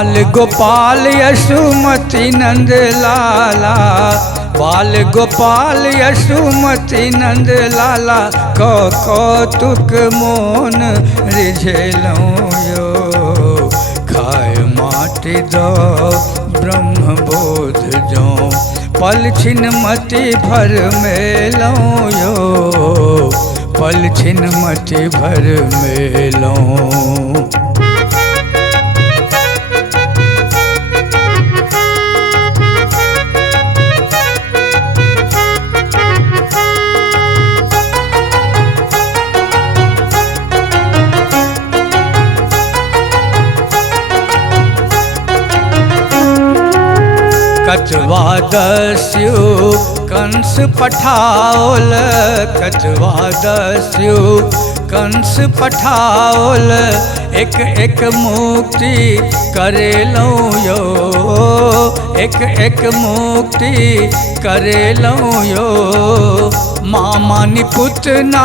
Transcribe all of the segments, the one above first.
बाल गोपाल यशुमती नंद लाला, बाल गोपाल यशुमती नंद लाला, कौतुक मोन रिझेलऊं यो। खाए माटी दो ब्रह्म बोध जो, पल छिन मति भर मेलऊं यो, पल छिन मति भर मेलऊं। कछवा दस्यु कंस पठाओल, कछवा दस्यु कंस पठाओल, एक एक मुक्ति करेलऊं यो, एक एक मुक्ति करेलऊं यो। मामानी पुतना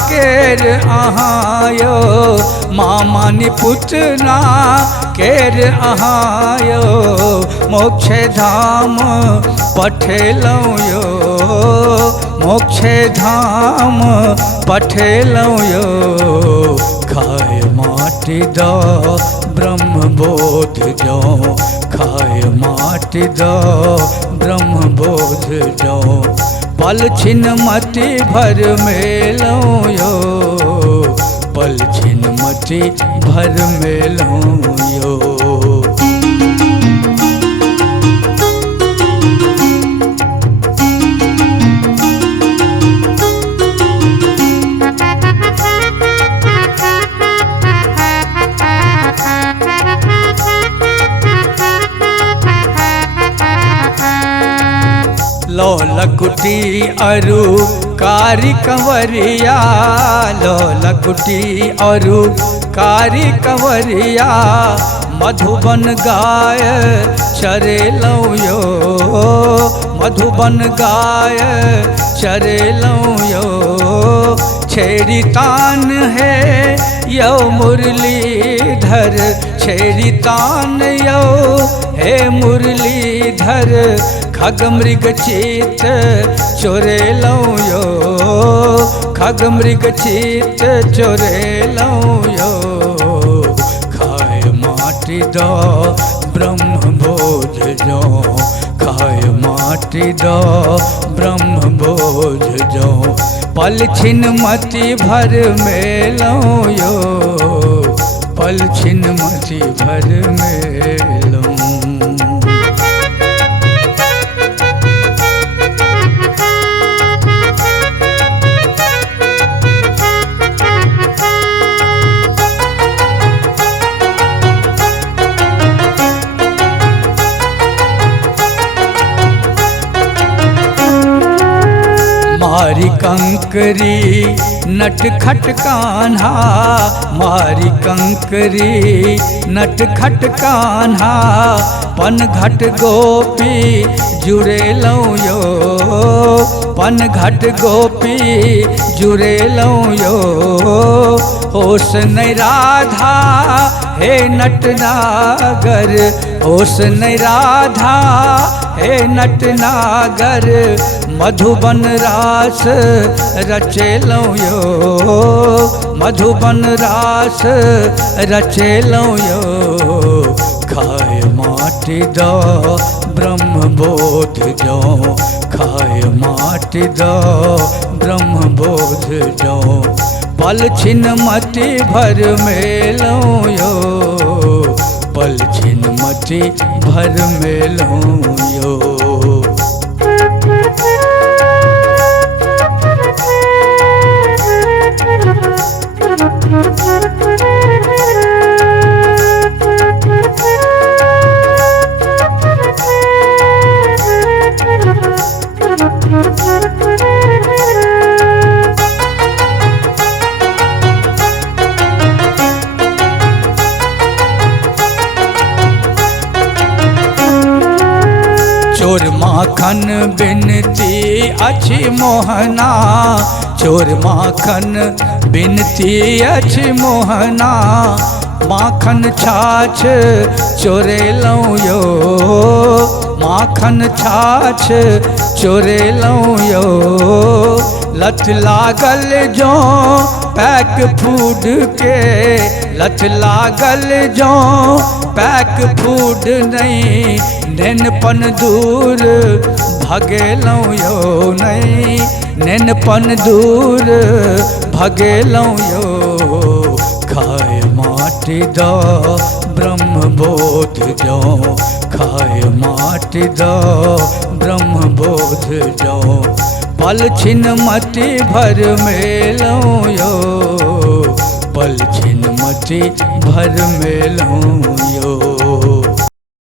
केर अहायो, मामानी पुतना केर अहायो, मोक्षे धाम पठेलऊं यो, मोक्षे धाम पठेलऊं यो। खाए माटी दो ब्रह्म बोध जो, खाए माटी दो ब्रह्म बोध जो, पल छिन मति भर मेलऊं यो, पल छिन मति भर मेलऊं यो। लौलकुटी अरु कारी कंवरिया, लौलकुटी अरु कारी कंवरिया, मधुबन गाय चरेलऊं यो, मधुबन गाय चरेलऊं यो। छेड़ी तान है यो मुरलीधर, छेड़ी तान यो हे मुरलीधर, खग मृग चीत चोरेलऊं यो, खग मृग चीत चोरेलऊं यो। खाए माटी दो ब्रह्म बोध जो, खाए माटी दो ब्रह्म बोध जो, पल छिन मति भर मेलऊं यो, पल छिन मति भर मेलऊं। मारी कंकरी नट खट कान्हा, मारी कंकरी नट खट कान्हा, पन घट गोपी जुड़ेलऊं यो, पन घट गोपी जुड़ेलऊं यो। होश नहीं राधा हे नटनागर, होश नहीं राधा हे नटनागर, मधुबन रास रचेलऊं यो, मधुबन रास रचेलऊं यो। खाए माटी दो ब्रह्म बोध जो, खाए माटी दो ब्रह्म बोध जो, पल छिन मति भर मेलऊं यो, पल छिन मति भर मेलऊं यो। चोर माखन बिनती अच्छी मोहना, चोर माखन बिनती अच्छी मोहना, माखन छाछ चोरेलऊं यो, माखन छाछ चोरेलऊं यो। लत लागल जो पैक फूड के, लत लागल जो पैक फूड नहीं, नेनपन दूर भगेलऊं यो नहीं, नेनपन दूर भगेलऊं यो। खाए माटी दा ब्रह्म बोध जो, खाए माटी दा ब्रह्म बोध जो। पल छिन मति भर मेलऊं यो, पल छिन मति भर मेलऊं यो।